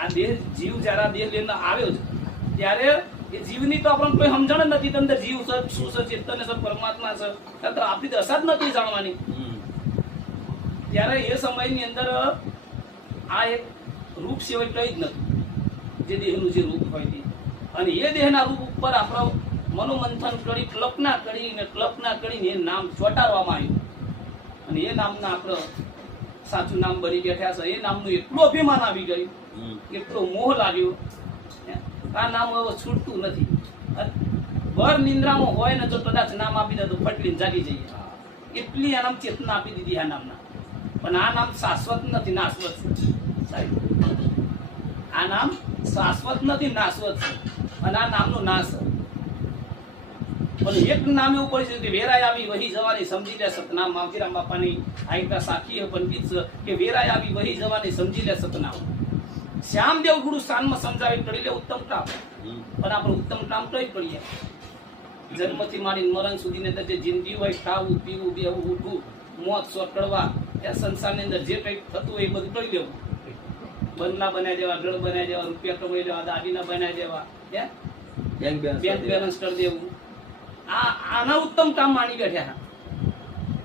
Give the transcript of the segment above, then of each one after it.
આ દેહ જીવ જયારે આ દેહ લઈને આવ્યો છે ત્યારે એ જીવની તો આપણને કોઈ સમજણ જ નથી. અંદર જીવ છે, શું છે, ચેતન છે, પરમાત્મા છે, તો આપણી દશા જ નથી જાણવાની. ત્યારે એ સમયની અંદર આ એક રૂપ સિવાય કઈ જ નથી, જે દેહનું જે રૂપ હોય તે. અને એ દેહના રૂપ ઉપર આપણો મનોમંથન કરી કલ્પના કરીને એ નામ ચોંટાડવામાં આવ્યું. અને એ નામના આપણે સાચું નામ બની બેઠા છે. એ નામનું એટલું અભિમાન આવી ગયું, એટલો મોહ લાગ્યો, આ નામ હવે છૂટતું નથી. ભર નિંદ્રામાં હોય ને જો કદાચ નામ આપી દે તો ફટલીને જાગી જઈએ, એટલી આ નામ ચેતના આપી દીધી આ નામના. પણ આ નામ શાશ્વત નથી, નાશવત છે સાહેબ. આ નામ શાશ્વત નથી, નાશવત છે. અને આ નામનો નાશ. પણ એક નામ એવું પડી છે કે વેરાય આવી વહી જવાની સમજી લે સતનામ. માવજીરામ બાપાની આઈકા સાખી પંડિત છે કે વેરાય આવી વહી જવાની સમજી લે સતનામ. શ્યામદેવ ગુરુ સ્થાનમાં સમજાવી કરી લે ઉત્તમ કામ. પણ આપણે ઉત્તમ કામ કઈ કરીએ? જન્મથી માંડીને મરણ સુધીની અંદર જે જિંદગી હોય, ખાવું પીવું બેવું ઉઠવું મોત સોટડવા, એ સંસારની અંદર જે કંઈક થતું હોય એ બધું કરી લેવું. બંગલા બનાવી દેવા, ઘર બનાવી દેવા, રૂપિયા કમાઈ દેવા, દાદીના બનાવી દેવા, બેંક બેલેન્સ કરી દેવું. આના ઉત્તમ કામ માની બેઠા.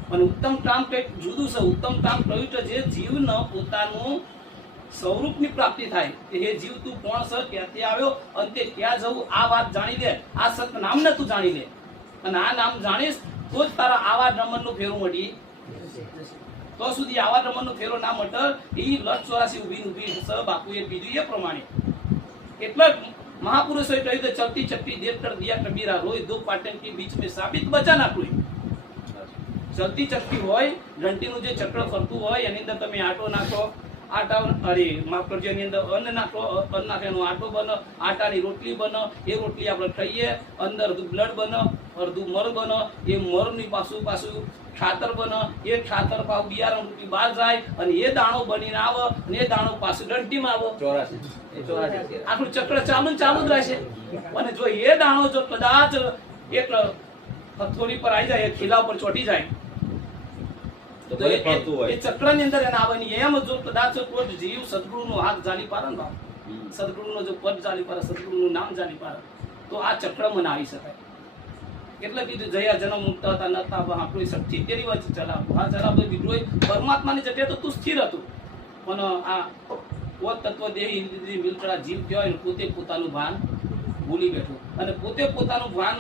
પણ ઉત્તમ કામ કંઈક જુદું છે. ઉત્તમ કામ કહ્યું કે જે જીવને પોતાનું સ્વરૂપની પ્રાપ્તિ થાય કે હે જીવ તું કોણ છે, ક્યાંથી આવ્યો અને તે ક્યાં જવું, આ વાત જાણી લે. આ સત નામને તું જાણી લે. અને આ નામ જાણીશ તો જ તારા આવા રમણનું ફેરું મળી. તો સુધી આવા રમણનો ફેરો ના મટે એ લટ 84 ઊભી સ બાપુએ કીધું એ પ્રમાણે. એટલે મહાપુરુષોએ કહ્યું તો ચલતી ચપટી દેર કર દિયા કબીરા, રોય દો પાટણ કે બીચ में સાબિત બચા ના કોઈ. ચલતી ચપટી હોય, ઘંટીનું જે ચક્ર ફરતું હોય એની અંદર તમે આટો નાખો, આટા અરે માફ કરજો, એની અંદર અન્ન નાખો, અન્ન નાખે એનો આટો બનો, આટાની રોટલી બનો, એ રોટલી આપણે ખાઈએ, અંદર અડધું બ્લડ બનો, અડધું મર બનો, એ મરની પાછું ખાતર બનો, એ ખાતર પાવ બિયારણ રૂપી બહાર જાય અને એ દાણો બનીને આવે અને એ દાણો પાછું ઘંટીમાં આવો. 84 આખું ચક્ર ચાલુ જ રહેશે. અને જો એ દાણો જો કદાચ એક હથોડી પર આવી જાય, એ ખીલા ઉપર ચોટી જાય તો એ ચક્રની અંદર એને આવવાની. એમ જો કદાચ કોઈ જીવ સદગુરુનો હાથ જાણી પાડે ને, સદગુરુનો જો પદ જાણી પાડે, સદગુરુનું નામ જાણી પાડે તો આ ચક્રમાં આવી શકાય. એટલે કીધું જયા જન્મ મુક્ત હતા નતા આપણું શક્તિ તેરી વચ્ચે ચલાવવું. હા ચલાવ વિદ્રોહ પરમાત્માની જગ્યાએ તો તું સ્થિર હતું. પણ આ પોત તત્વ દેહી મિલકડા જીવ કહેવાય ને, પોતે પોતાનું ભાન ભૂલી બેઠું. અને પોતે પોતાનું ભાન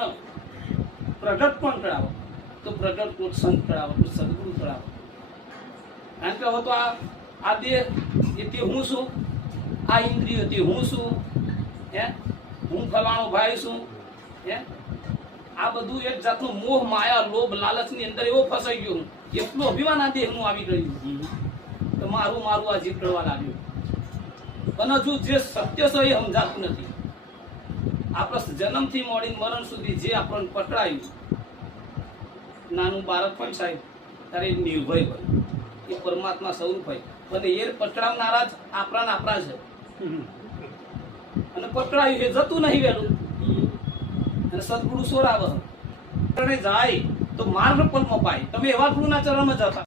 પ્રગટ પણ કરાવો તો પ્રગટ કોટ સંત કરાવો, સદગુરુ કરાવો. કારણ કે હવે તો આ દેહ એ તે હું છું, આ ઇન્દ્રિયો તે હું છું, હું ફલાણો ભાઈ છું. આ બધું એક જાતનું મોહ માયા લોભ લાલચની અંદર એવો ફસાઈ ગયો હું, એટલું અભિમાન આ દેહનું આવી ગયું તો મારું આ જીવ કરવા લાગ્યું. પણ હજુ જે સત્ય છે એ સમજાતું નથી. આપણે જન્મથી મોડીને મરણ સુધી જે આપણને પકડાયું, નાનું બાળક હોય સાહેબ ત્યારે એ નિર્ભય હોય, એ પરમાત્મા સ્વરૂપ હોય. અને એ પકડાવનારા જ આપણા છે. અને પકડાયું એ જતું નહીં વહેલું. અને સદગુરુ સોરાવ જાય તો માર્ગ પલમાં પાય. તમે એવા ગુરુના ચરણમાં જતા